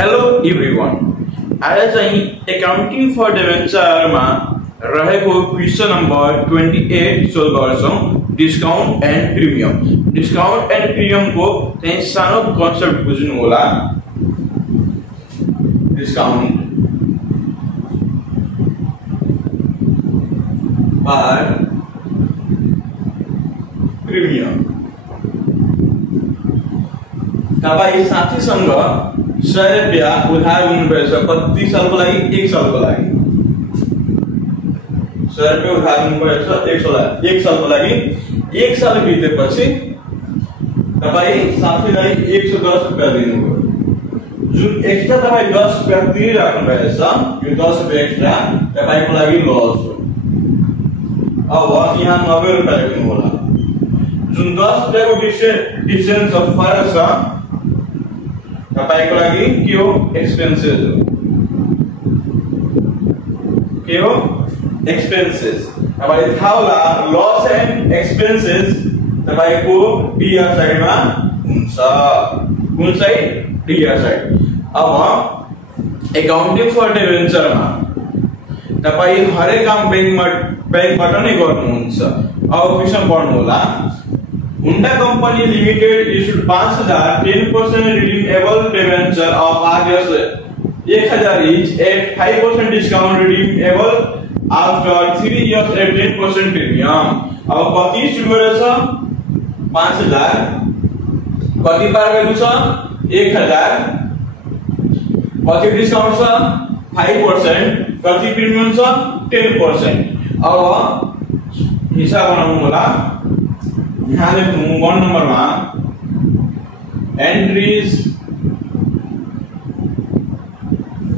Hello everyone, आज चाहिँ accounting for डिबेन्चरमा रहेको क्वेशन नम्बर 28 सोल्भ गर्छौं। Discount and premium. Discount and प्रिमियमको चाहिँ सानो कन्सेप्ट बुझ्नु होला। डिस्काउन्ट बार प्रिमियम। तपाईं साथीसँग 100 रुपैयाँ उधार हुनुभएछ। कति सालको लागि? 1 सालको लागि 100 रुपैयाँ उधार हुनुभएछ 1 सालको लागि। 1 साल बितेपछि तपाईं साथीलाई 110 रुपैयाँ दिनुभयो। जुन एक्स्ट्रा तपाईं 10 रुपैयाँ तिरिराख्नु भएछ, यो 10 रुपैयाँ एक्स्ट्रा तपाईको लागि लस हो। अब यहाँ 90 रुपैयाँ लेख्नु होला। जुन 10 रुपैयाँको डिफरेन्स अफ फरक छ, तपाईको लागि के हो? एक्सपेन्सेस हो। के हो? एक्सपेन्सेस। तपाईलाई थाहा होला लस एन्ड एक्सपेन्सेस तपाईको बियर साइडमा हुन्छ। कुन साइड? बियर साइड। अब एकाउन्टिङ फर डिबेन्चरमा तपाई हरेक काम बैंकबाट नै गर्नुहुन्छ। अब क्वेशन पढ्नु होला। Honda Company Limited issued 5,000 10% redeemable debenture of Rs 1,000 each at 5% discount redeemable after 3 years at 10% premium. अब कति इस्यु गरेछ? 5,000। कति पार भएको छ? 1,000। कति डिस्काउन्ट छ? 5%। कति प्रिमियम छ? 10%। अब हिसाब बनाउनु होला। यहाँ लेख्नु 1 नम्बरमा एन्ट्रीज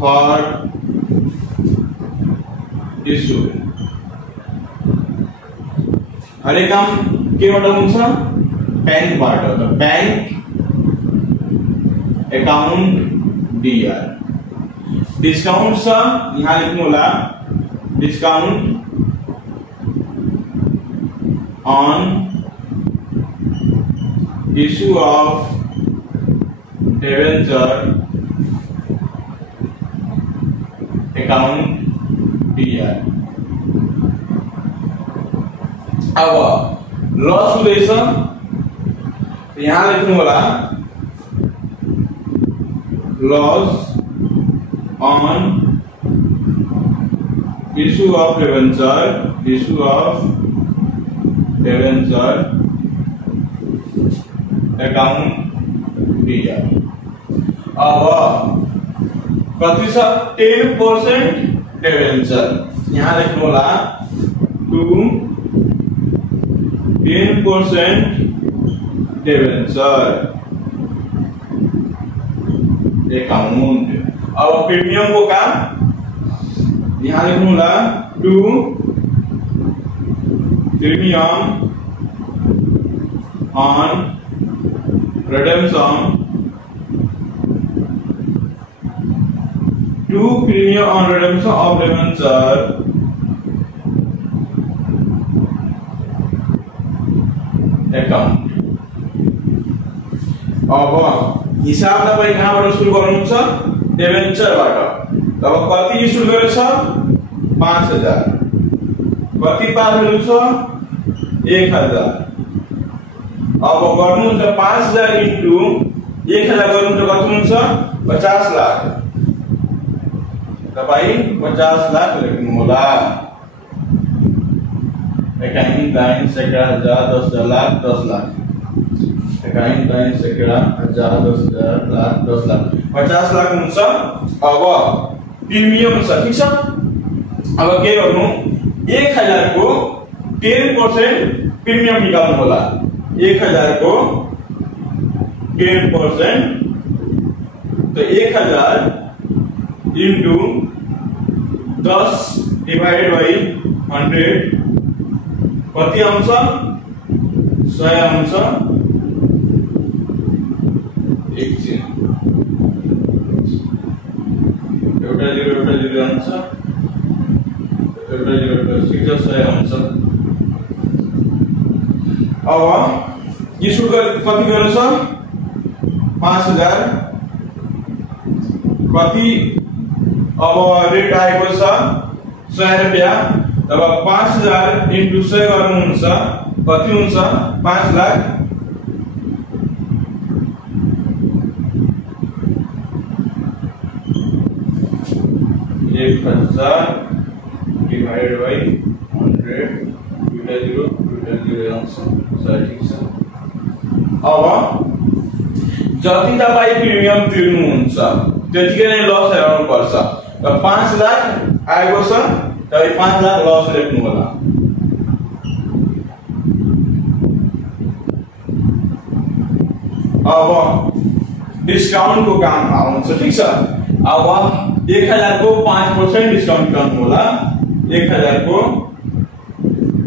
फर इस्यु। हरेक काम केबाट हुन्छ? ब्याङ्कबाट। त ब्याङ्क एकाउन्ट डिआर। डिस्काउन्ट छ यहाँ लेख्नु होला। Discount on issue of debenture account DR। अब लस हुँदैछ, यहाँ लेख्नु होला loss on issue of debenture account DR। अब कति छ? 10% डिबेन्चर। यहाँ लेख्नु होला टु 10% डिबेन्चर अकाउन्ट। अब प्रिमियम को काम यहाँ लेख्नु होला to premium on redemption to premium on redemption of debenture account। अब हिसाब तपाईं कहाँबाट सुरु गर्नुहुन्छ? डिबेन्चरबाट। अब कति इस्यु गरेछ? 5,000। कति पार भेल्यु छ? 1,000। अब गर्नुहुन्छ 5,000 इन्टु 1,000 गर्नुहुन्छ कति हुन्छ? 50 लाख। तपाई 50 लाख लेख्नु होला। एकाउन्टिङ दाइन सैकडा हजार 10,000 लाख 10 लाख। एकाउन्टिङ दाइन सैकडा हजार 10,000 लाख 10 लाख 50 लाख हुन्छ। अब प्रिमियम छ, ठीक छ। अब के गर्नु? 1,000 को 10% प्रिमियम निकाल्नु होला। 1,000 को 10%, तो 1,000 इंटू 10 डिवाइडेड बाई 100 कति आउँछ? 100 आउँछ। एकछिन, एउटा जिरो आउँछ। एउटा जिरो 100 आउँछ। अब इस्यु कति गरेछ? 5,000 कति अब रेट आएको छ 100 रुपैयाँ तब 5000 * 100 गर्नुहुन्छ कति हुन्छ 5 लाख 1000 divided by 100 दुईटा 0 आउँछ ठीक छ। अब जति तपाईं प्रिमियम तिर्नुहुन्छ त्यतिकै नै लस हेर्नु पर्छ। र 5 लाख आएको छ तब 5 लाख लस लेख्नु होला। अब डिस्काउन्ट को काम आउँछ ठीक छ। अब 1000 को 5% डिस्काउन्ट गर्नु होला। 1000 को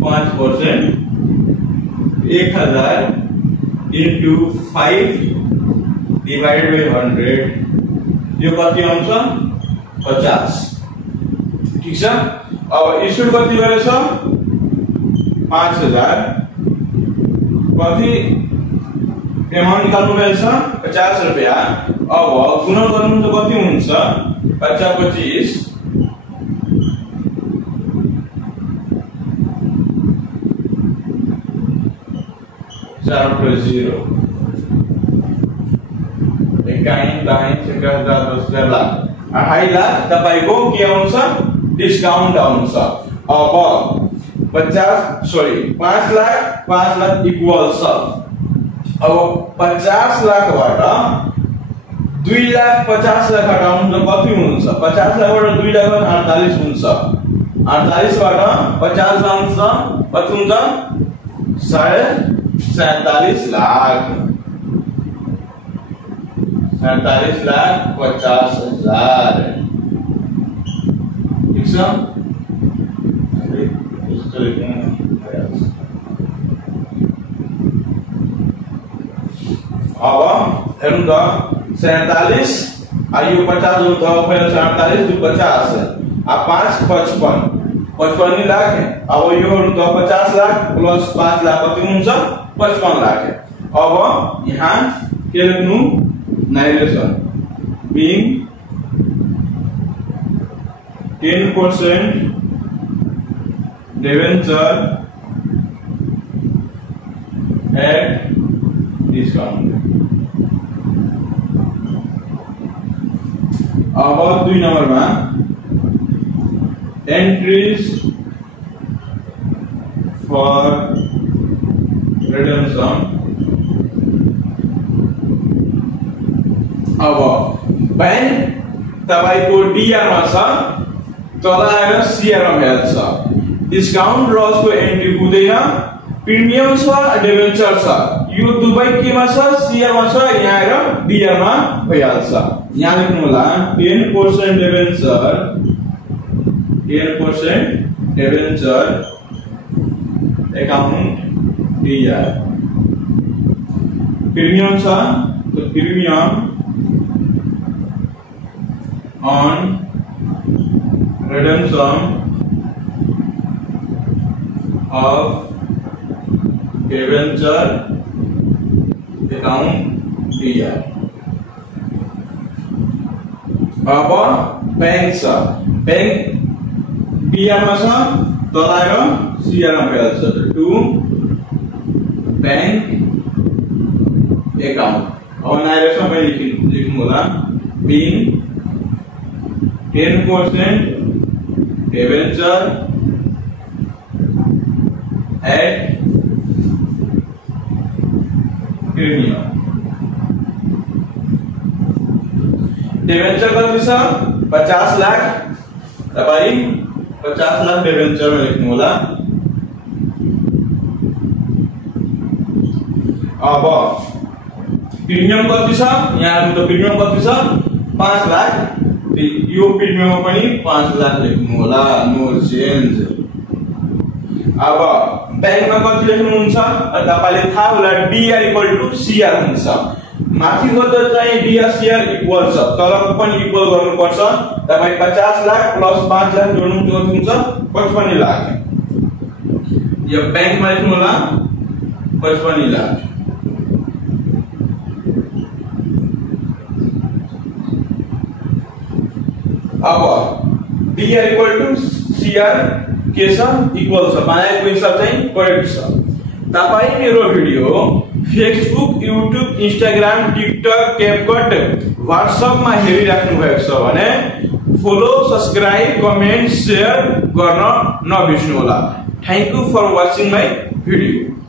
5% 1000 into 5 divided by 100 यो कति आउँछ 50 ठीक छ। अब इस्यु कति गरेछ 5000 कति एमाउन्ट निकाल्नु भएछ 50 रुपैयाँ। अब गुणन गर्नु त कति हुन्छ 50 25 4 + 0 21 दाइन 10 लाख 2.5 लाख तपाईको के आउँछ डिस्काउन्ट आउँछ। अब 5 लाख इक्वल्स अब 50 लाखबाट 2,50,000 घटाउनु त कति हुन्छ 50 लाखबाट 2 लाख 48 हुन्छ। 48 बाट 50 जान्छ कति हुन्छ 47 लाख 47,50,000 ठीक छ। अब हेर्नु त 47 आयु 50 जो त पहिला 47 2 50 अब 5 55 लाख है। अब यो त 50 लाख प्लस 5 लाख कति हुन्छ 55 लाख है। अब यहाँ के लेख्नु नाइरेसन being 10% debenture at discount। अब 2 नम्बरमा entries for redemption। अब बैंक तपाईको डीआर मा छ तल आएर सीआर मा भइहाल्छ। डिस्काउन्ट लस को एन्ट्री हुँदैन प्रिमियम छ डिबेन्चर छ यो दुबै केमा छ सीआर मा छ यहाँ आएर डीआर मा भइहाल्छ। यहाँ लेख्नु होला 10% डिबेन्चर अकाउन्ट डीआर प्रिमियम छ तो premium on redemption of debenture account DR। अब बैंक छ बैंक DR मा छ तलाएर CR मा भइहाल्छ टु बैंक account। अब नाइरेसन पनि लेख्नु होला being 10% debenture at premium। Debenture कति छ 50 लाख तपाई 50 लाख डिबेंचर में लेख्नु होला। अब प्रिमियम कति छ यहाँ त प्रिमियम कति छ 5 लाख यो प्रिमियम पनि 5 लाख लेख्नु होला नो चेन्ज। अब बैंकमा कति लेख्नुहुन्छ तपाईले थाहा होला डीआर इक्वल टु सीआर हुन्छ। माथिको त चाहिँ डीआर सीआर इक्वल छ तलको पनि इक्वल गर्नु पर्छ। तपाई 50 लाख प्लस 5 लाख जोड्नु हुन्छ 55 लाख। यो बैंकमा लेख्नु होला 55 लाख। अब dr इक्वल टु cr के छ इक्वल छ बनाएको हिसाब चाहिँ करेक्ट छ। तपाई मेरो video Facebook, YouTube, Instagram, TikTok, क्यापकट, WhatsApp मा हेरिराख्नु भएको छ भने फलो, सब्स्क्राइब, कमेन्ट, शेयर गर्न नबिर्सनु होला। Thank you for watching my video.